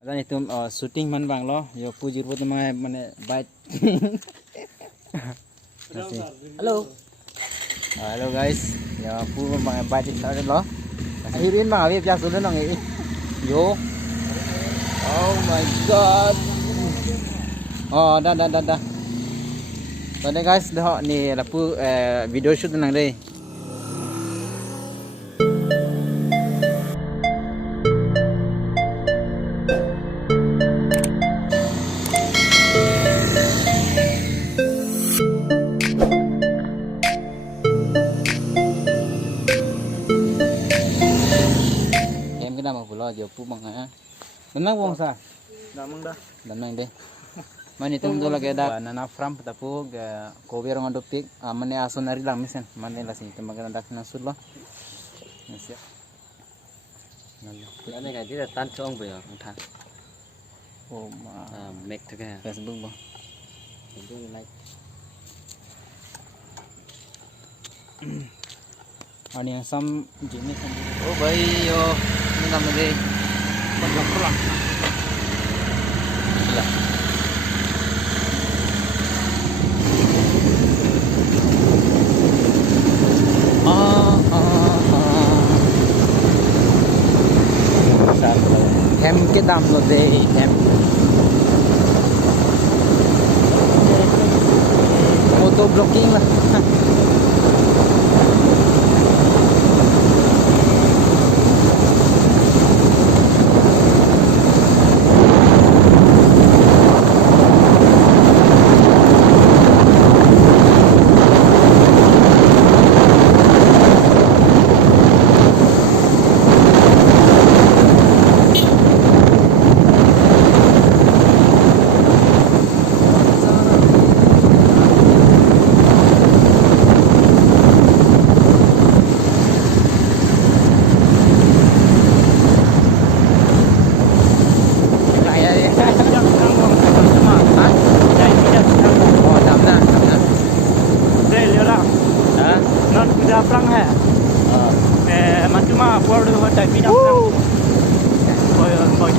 Adan itu shooting man bang lo, yo pujir pun mana bait. Halo. Halo guys, ya pu bang bait itu ada lo. Akhirin bang abi biasa dulu nong ini. Yo. Oh my god. Oh dah. Tadi guys dah ni lapu video shoot nang deh. Kita mau pulau jauh pu bang ya. Benar bang sa? Damang dah. Damang deh. Mana itu tu lagi ada nana fram tapi kowe orang adoptik. Mana aso nari lang misen. Mana lah sini tempat kita dak nasul lo. Nasi. Ini kan dia tan chong boleh entah. Oh ma. Make tu kan. Facebook bang. Itu like. Ani asam jenis kan. Oh bayi yo. Ini nama deh. Pulang. Lah. Hem ke dam lo deh hem. Auto blocking lah. Perang है मैं cuma buat dulu cai pinang perang, boy boy